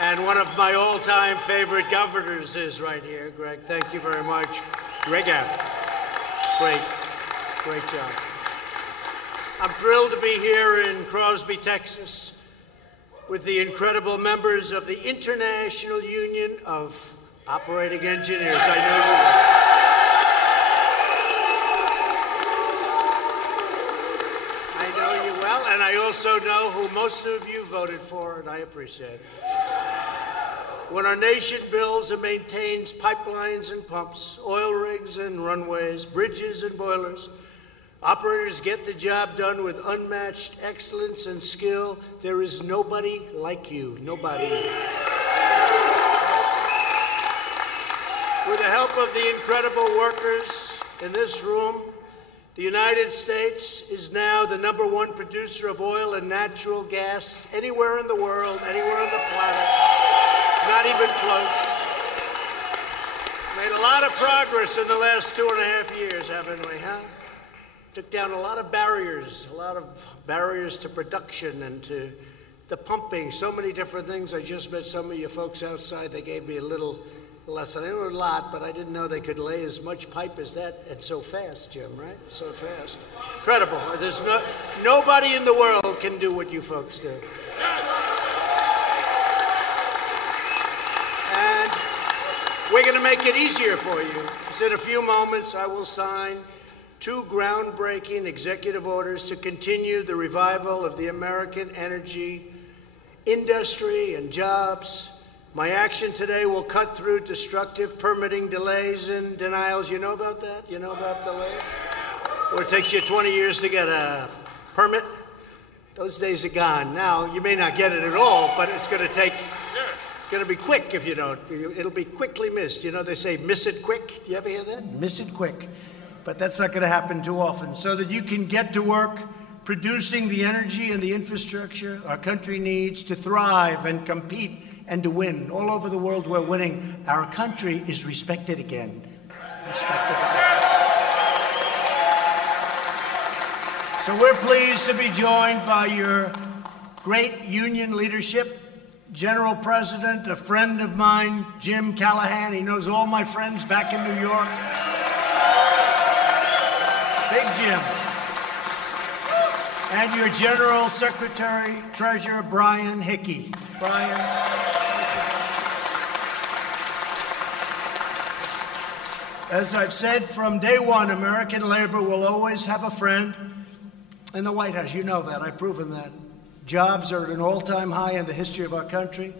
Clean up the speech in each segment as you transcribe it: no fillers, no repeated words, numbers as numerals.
And one of my all-time favorite governors is right here. Greg, thank you very much. Greg Abbott. Great job. I'm thrilled to be here in Crosby, Texas, with the incredible members of the International Union of Operating Engineers. I know you will. And I also know who most of you voted for, and I appreciate it. When our nation builds and maintains pipelines and pumps, oil rigs and runways, bridges and boilers, operators get the job done with unmatched excellence and skill. There is nobody like you, nobody. With the help of the incredible workers in this room, the United States is now the #1 producer of oil and natural gas anywhere in the world, anywhere on the planet. Not even close. Made a lot of progress in the last 2.5 years, haven't we, huh? Took down a lot of barriers to production and to the pumping, so many different things. I just met some of you folks outside. They gave me a little lesson. I knew a lot, but I didn't know they could lay as much pipe as that, and so fast, Jim, right? So fast. Incredible. There's nobody in the world can do what you folks do. And we're going to make it easier for you. Because in a few moments, I will sign 2 groundbreaking executive orders to continue the revival of the American energy industry and jobs. My action today will cut through destructive permitting delays and denials. You know about that? You know about delays? Or it takes you 20 years to get a permit? Those days are gone. Now, you may not get it at all, but it's going to be quick if you don't. It'll be quickly missed. You know, they say miss it quick. Do you ever hear that? Miss it quick. But that's not going to happen too often. So that you can get to work producing the energy and the infrastructure our country needs to thrive and compete and to win. All over the world, we're winning. Our country is respected again. Respected again. So we're pleased to be joined by your great union leadership. General President, a friend of mine, Jim Callahan. He knows all my friends back in New York. Big Jim. And your General Secretary, Treasurer, Brian Hickey. Brian. As I've said from day one, American labor will always have a friend in the White House. You know that. I've proven that. Jobs are at an all-time high in the history of our country.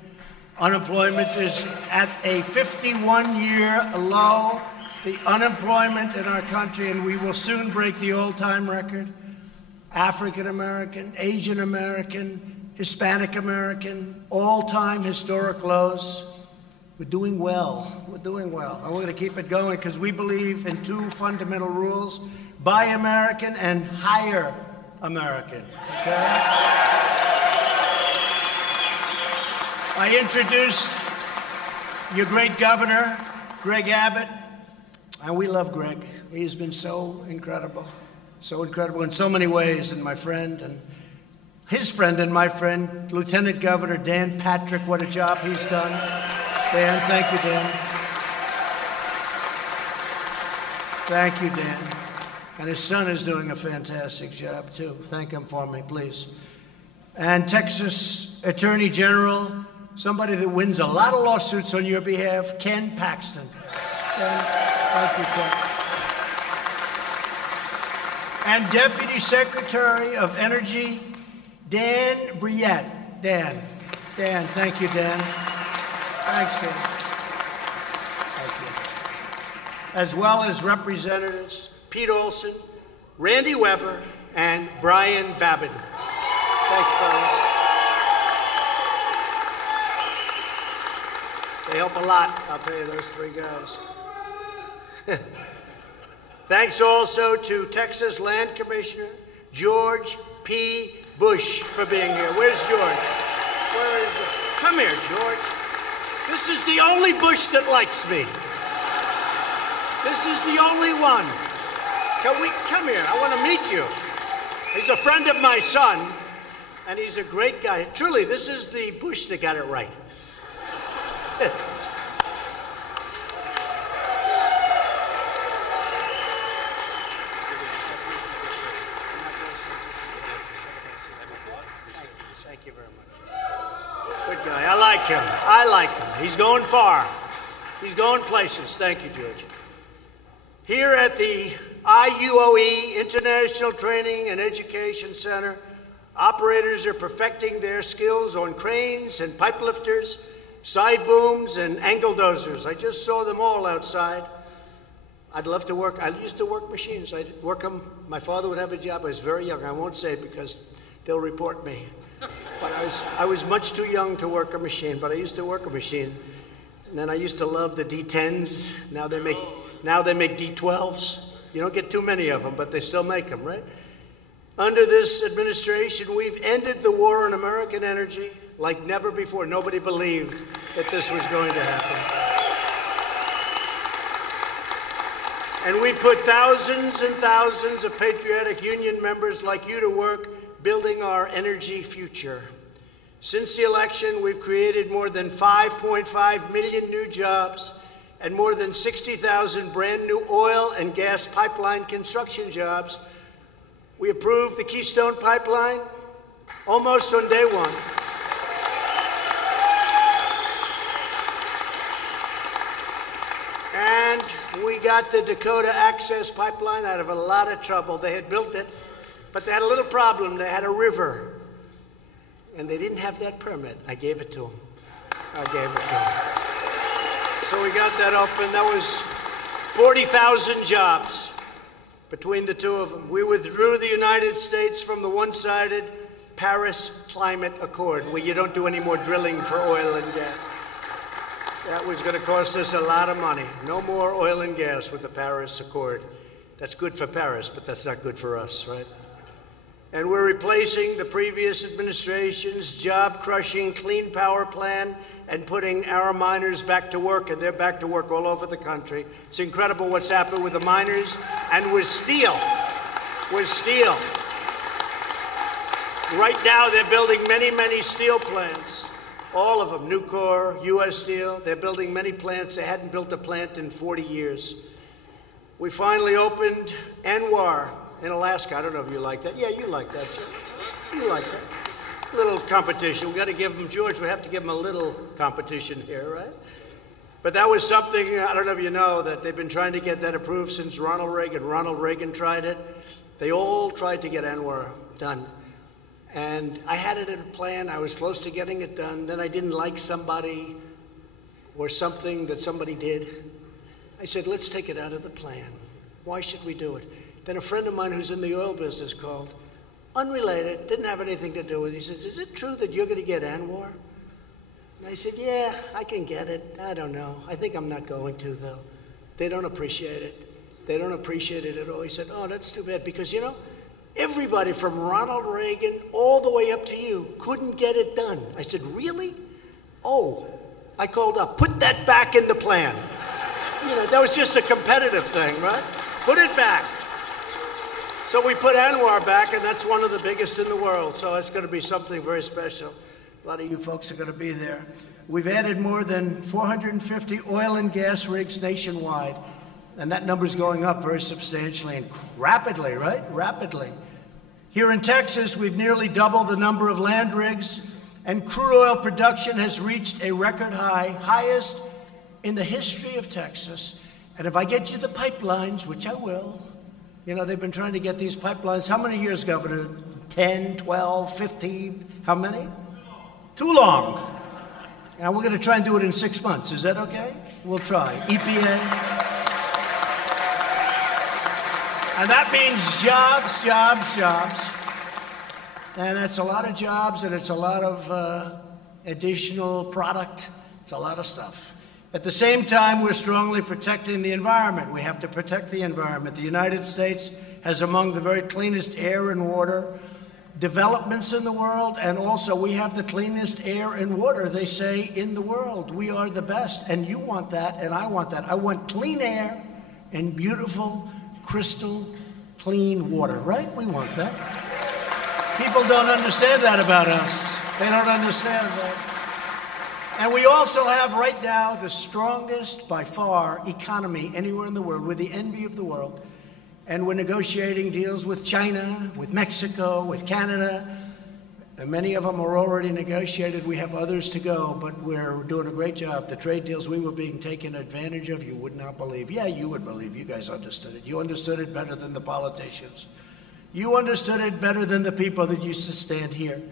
Unemployment is at a 51-year low. The unemployment in our country, and we will soon break the all-time record. African American, Asian American, Hispanic American, all-time historic lows. We're doing well. We're doing well. And we're going to keep it going because we believe in 2 fundamental rules: buy American and hire American. Okay? I introduced your great governor, Greg Abbott, and we love Greg. He has been so incredible in so many ways, and my friend and his friend and my friend, Lieutenant Governor Dan Patrick. What a job he's done. Dan, thank you, Dan. Thank you, Dan. And his son is doing a fantastic job, too. Thank him for me, please. And Texas Attorney General, somebody that wins a lot of lawsuits on your behalf, Ken Paxton. Ken, thank you, Ken. And Deputy Secretary of Energy, Dan Briette. Dan, thank you, Dan. Thanks, Dan. Thank you. As well as Representatives Pete Olson, Randy Weber, and Brian Babin. Thanks, fellas. They help a lot, I'll tell you, those 3 guys. Thanks also to Texas Land Commissioner George P. Bush for being here. Where's George? Come here, George. This is the only Bush that likes me. This is the only one. Come here, I want to meet you. He's a friend of my son, and he's a great guy. Truly, this is the Bush that got it right. Thank you very much. Good guy. I like him. I like him. He's going far. He's going places. Thank you, George. Here at the IUOE, International Training and Education Center, operators are perfecting their skills on cranes and pipe lifters, side booms, and angle dozers. I just saw them all outside. I'd love to work. I used to work machines. I'd work them. My father would have a job. I was very young. I won't say it because they'll report me. But I was much too young to work a machine, but I used to work a machine. And then I used to love the D10s. Now they make D12s. You don't get too many of them, but they still make them, right? Under this administration, we've ended the war on American energy like never before. Nobody believed that this was going to happen. And we put thousands and thousands of patriotic union members like you to work building our energy future. Since the election, we've created more than 5.5 million new jobs and more than 60,000 brand new oil and gas pipeline construction jobs. We approved the Keystone Pipeline almost on day one. And we got the Dakota Access Pipeline out of a lot of trouble. They had built it, but they had a little problem. They had a river, and they didn't have that permit. I gave it to them. So we got that open. That was 40,000 jobs between the two of them. We withdrew the United States from the one-sided Paris Climate Accord, where you don't do any more drilling for oil and gas. That was going to cost us a lot of money. No more oil and gas with the Paris Accord. That's good for Paris, but that's not good for us, right? And we're replacing the previous administration's job-crushing Clean Power Plan and putting our miners back to work, and they're back to work all over the country. It's incredible what's happened with the miners and with steel. With steel. Right now, they're building many, many steel plants. All of them, Nucor, U.S. Steel. They're building many plants. They hadn't built a plant in 40 years. We finally opened ANWR in Alaska. I don't know if you like that. Yeah, you like that, Jim. You like that. Little competition. We got to give them, George, we have to give them a little competition here, right? But that was something, I don't know if you know, that they've been trying to get that approved since Ronald Reagan. Ronald Reagan tried it. They all tried to get ANWR done. And I had it in a plan. I was close to getting it done. Then I didn't like somebody or something that somebody did. I said, let's take it out of the plan. Why should we do it? Then a friend of mine who's in the oil business called, unrelated, didn't have anything to do with it. He says, is it true that you're going to get ANWR? And I said, yeah, I can get it. I don't know. I think I'm not going to, though. They don't appreciate it. They don't appreciate it at all. He said, oh, that's too bad, because, you know, everybody from Ronald Reagan all the way up to you couldn't get it done. I said, really? Oh, I called up, put that back in the plan. You know, that was just a competitive thing, right? Put it back. So we put ANWR back, and that's one of the biggest in the world. So it's going to be something very special. A lot of you folks are going to be there. We've added more than 450 oil and gas rigs nationwide. And that number's going up very substantially and rapidly, right? Rapidly. Here in Texas, we've nearly doubled the number of land rigs, and crude oil production has reached a record high, highest in the history of Texas. And if I get you the pipelines, which I will, you know, they've been trying to get these pipelines. How many years, Governor? 10, 12, 15? How many? Too long. Now we're going to try and do it in 6 months. Is that okay? We'll try. EPA. And that means jobs, jobs, jobs. And it's a lot of jobs, and it's a lot of additional product. It's a lot of stuff. At the same time, we're strongly protecting the environment. We have to protect the environment. The United States has among the very cleanest air and water developments in the world, and also we have the cleanest air and water, they say, in the world. We are the best, and you want that, and I want that. I want clean air and beautiful, crystal clean water, right? We want that. People don't understand that about us. They don't understand that. And we also have right now the strongest, by far, economy anywhere in the world. We're the envy of the world. And we're negotiating deals with China, with Mexico, with Canada. And many of them are already negotiated. We have others to go, but we're doing a great job. The trade deals we were being taken advantage of, you would not believe. Yeah, you would believe. You guys understood it. You understood it better than the politicians. You understood it better than the people that used to stand here.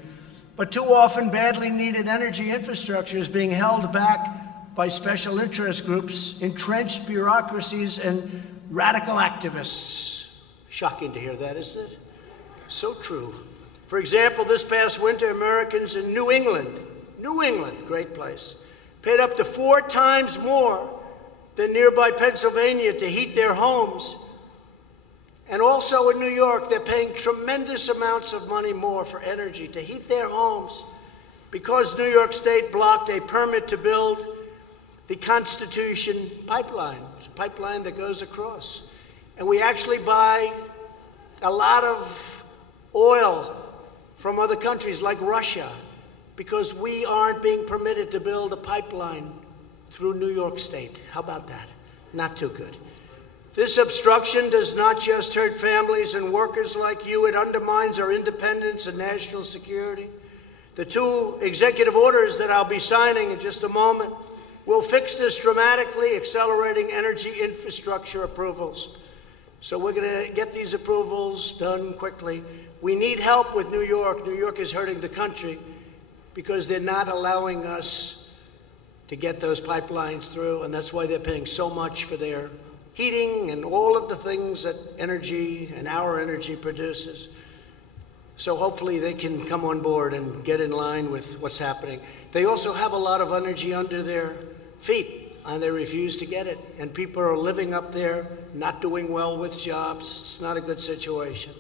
But too often, badly needed energy infrastructure is being held back by special interest groups, entrenched bureaucracies, and radical activists. Shocking to hear that, isn't it? So true. For example, this past winter, Americans in New England, great place, paid up to 4 times more than nearby Pennsylvania to heat their homes. And also in New York, they're paying tremendous amounts of money more for energy to heat their homes because New York State blocked a permit to build the Constitution pipeline. It's a pipeline that goes across. And we actually buy a lot of oil from other countries like Russia because we aren't being permitted to build a pipeline through New York State. How about that? Not too good. This obstruction does not just hurt families and workers like you, it undermines our independence and national security. The 2 executive orders that I'll be signing in just a moment will fix this dramatically, accelerating energy infrastructure approvals. So we're going to get these approvals done quickly. We need help with New York. New York is hurting the country because they're not allowing us to get those pipelines through, and that's why they're paying so much for their heating and all of the things that energy and our energy produces. So hopefully they can come on board and get in line with what's happening. They also have a lot of energy under their feet, and they refuse to get it. And people are living up there, not doing well with jobs. It's not a good situation.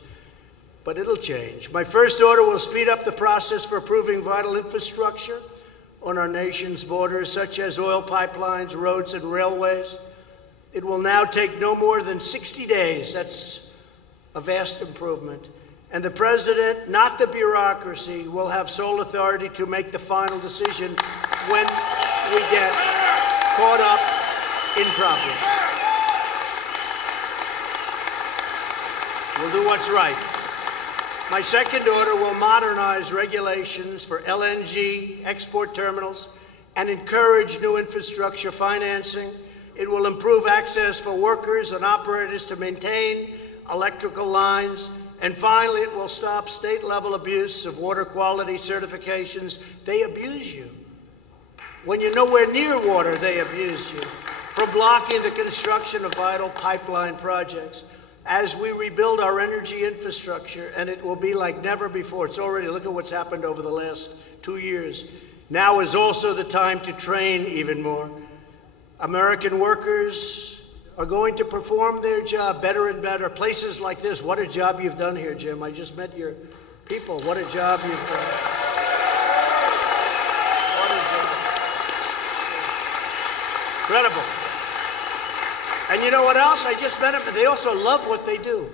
But it'll change. My first order will speed up the process for approving vital infrastructure on our nation's borders, such as oil pipelines, roads, and railways. It will now take no more than 60 days. That's a vast improvement. And the president, not the bureaucracy, will have sole authority to make the final decision when we get caught up in problems. We'll do what's right. My second order will modernize regulations for LNG export terminals and encourage new infrastructure financing. It will improve access for workers and operators to maintain electrical lines. And finally, it will stop state-level abuse of water quality certifications. They abuse you. When you're nowhere near water, they abuse you. From blocking the construction of vital pipeline projects. As we rebuild our energy infrastructure, and it will be like never before. It's already, look at what's happened over the last 2 years. Now is also the time to train even more. American workers are going to perform their job better and better. Places like this, what a job you've done here, Jim. I just met your people. What a job you've done. What a job. Incredible. And you know what else? I just met them, and they also love what they do.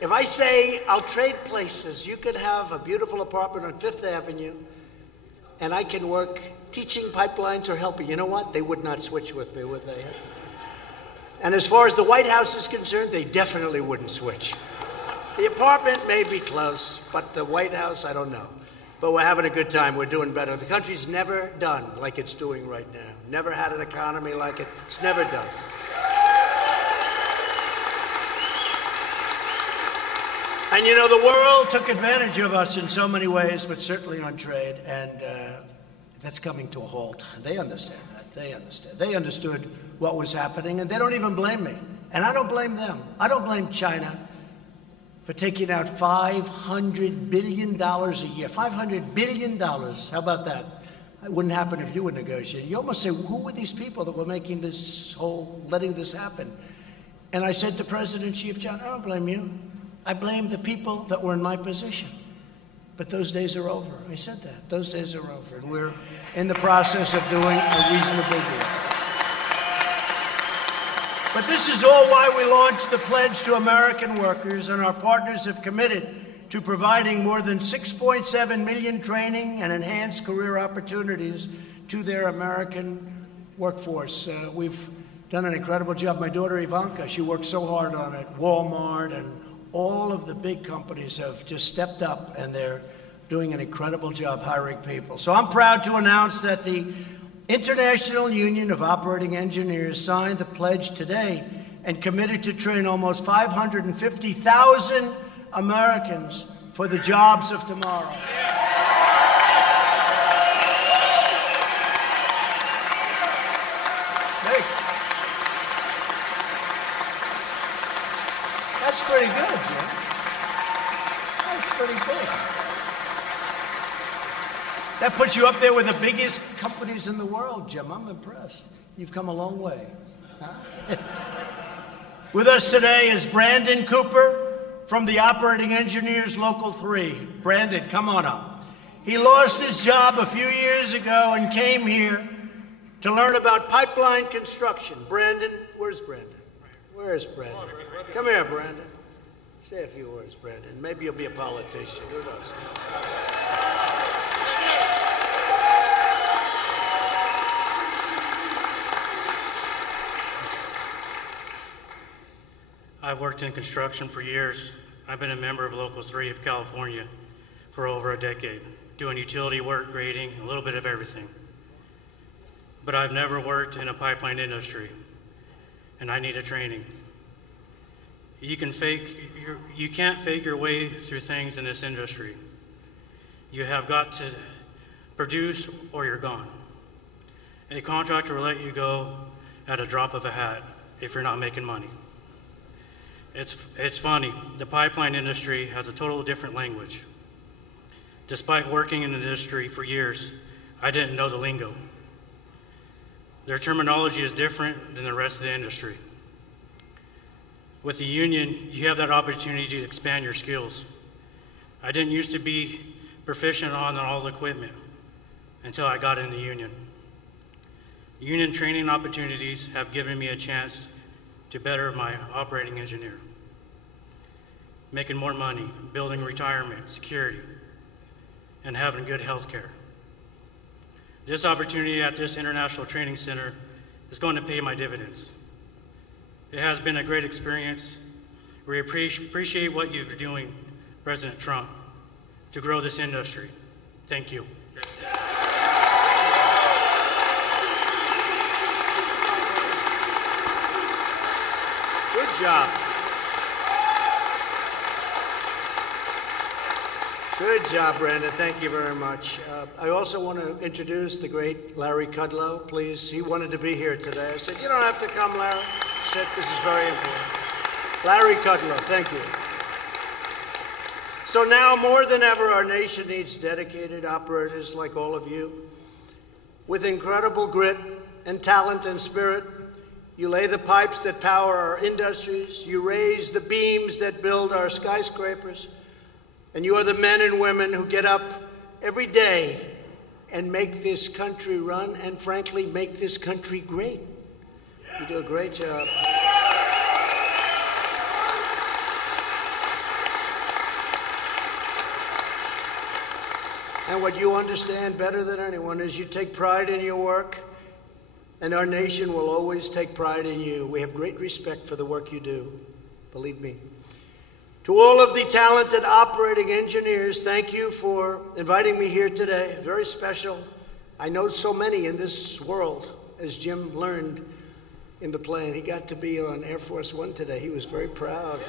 If I say I'll trade places, you could have a beautiful apartment on 5th Avenue, and I can work teaching pipelines or helping. You know what? They would not switch with me, would they? And as far as the White House is concerned, they definitely wouldn't switch. The apartment may be close, but the White House, I don't know. But we're having a good time. We're doing better. The country's never done like it's doing right now. Never had an economy like it. It's never done. And you know, the world took advantage of us in so many ways, but certainly on trade, and that's coming to a halt. They understand that. They understand. They understood what was happening, and they don't even blame me. And I don't blame them. I don't blame China for taking out $500 billion a year. $500 billion. How about that? It wouldn't happen if you were negotiating. You almost say, who were these people that were making this whole, letting this happen? And I said to President Xi of China, I don't blame you. I blame the people that were in my position. But those days are over. I said that. Those days are over. And we're in the process of doing a reasonable deal. But this is all why we launched the pledge to American workers, and our partners have committed to providing more than 6.7 million training and enhanced career opportunities to their American workforce. We've done an incredible job. My daughter Ivanka, she worked so hard on it. Walmart and all of the big companies have just stepped up, and they're doing an incredible job hiring people. So I'm proud to announce that the International Union of Operating Engineers signed the pledge today and committed to train almost 550,000 Americans for the jobs of tomorrow. Hey, that's pretty good, Jim. That's pretty good. That puts you up there with the biggest companies in the world, Jim. I'm impressed. You've come a long way. Huh? With us today is Brandon Cooper from the Operating Engineers Local 3. Brandon, come on up. He lost his job a few years ago and came here to learn about pipeline construction. Brandon, where's Brandon? Where's Brandon? Come here, Brandon. Say a few words, Brandon. Maybe you'll be a politician. Who knows? I've worked in construction for years. I've been a member of Local 3 of California for over a decade, doing utility work, grading, a little bit of everything. But I've never worked in a pipeline industry, and I need a training. You can't fake your way through things in this industry. You have got to produce or you're gone. A contractor will let you go at a drop of a hat if you're not making money. It's funny, the pipeline industry has a totally different language. Despite working in the industry for years, I didn't know the lingo. Their terminology is different than the rest of the industry. With the union, you have that opportunity to expand your skills. I didn't used to be proficient on all the equipment until I got in the union. Union training opportunities have given me a chance to better my operating engineer, making more money, building retirement, security, and having good health care. This opportunity at this International Training Center is going to pay my dividends. It has been a great experience. We appreciate what you're doing, President Trump, to grow this industry. Thank you. Good job. Good job, Brandon. Thank you very much. I also want to introduce the great Larry Kudlow, please. He wanted to be here today. I said, you don't have to come, Larry. He said, this is very important. Larry Kudlow, thank you. So now more than ever, our nation needs dedicated operators like all of you. With incredible grit and talent and spirit, you lay the pipes that power our industries, you raise the beams that build our skyscrapers, and you are the men and women who get up every day and make this country run and, frankly, make this country great. You do a great job. And what you understand better than anyone is you take pride in your work, and our nation will always take pride in you. We have great respect for the work you do, believe me. To all of the talented operating engineers, thank you for inviting me here today. Very special. I know so many in this world, as Jim learned in the plane. He got to be on Air Force One today. He was very proud.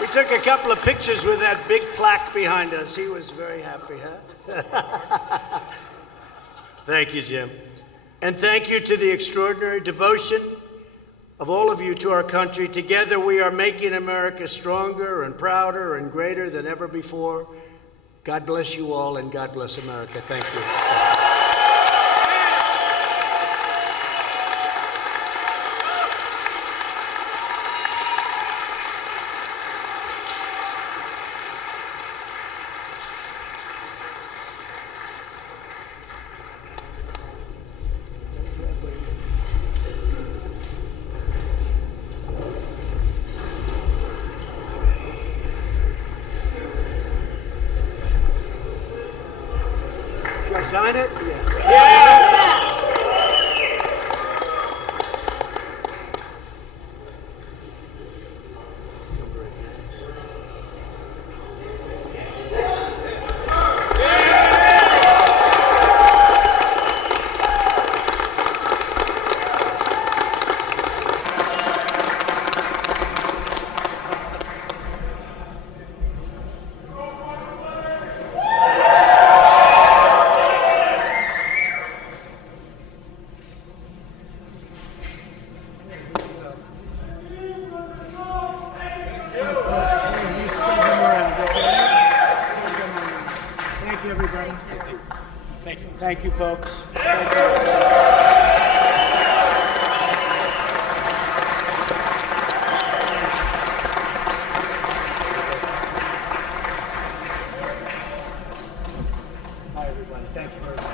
We took a couple of pictures with that big plaque behind us. He was very happy, huh? Thank you, Jim. And thank you to the extraordinary devotion of all of you to our country. Together we are making America stronger and prouder and greater than ever before. God bless you all, and God bless America. Thank you. I sign it? Yeah. Thank you, everybody. Thank you. Thank you, folks. Thank you. Hi, everybody. Thank you very much.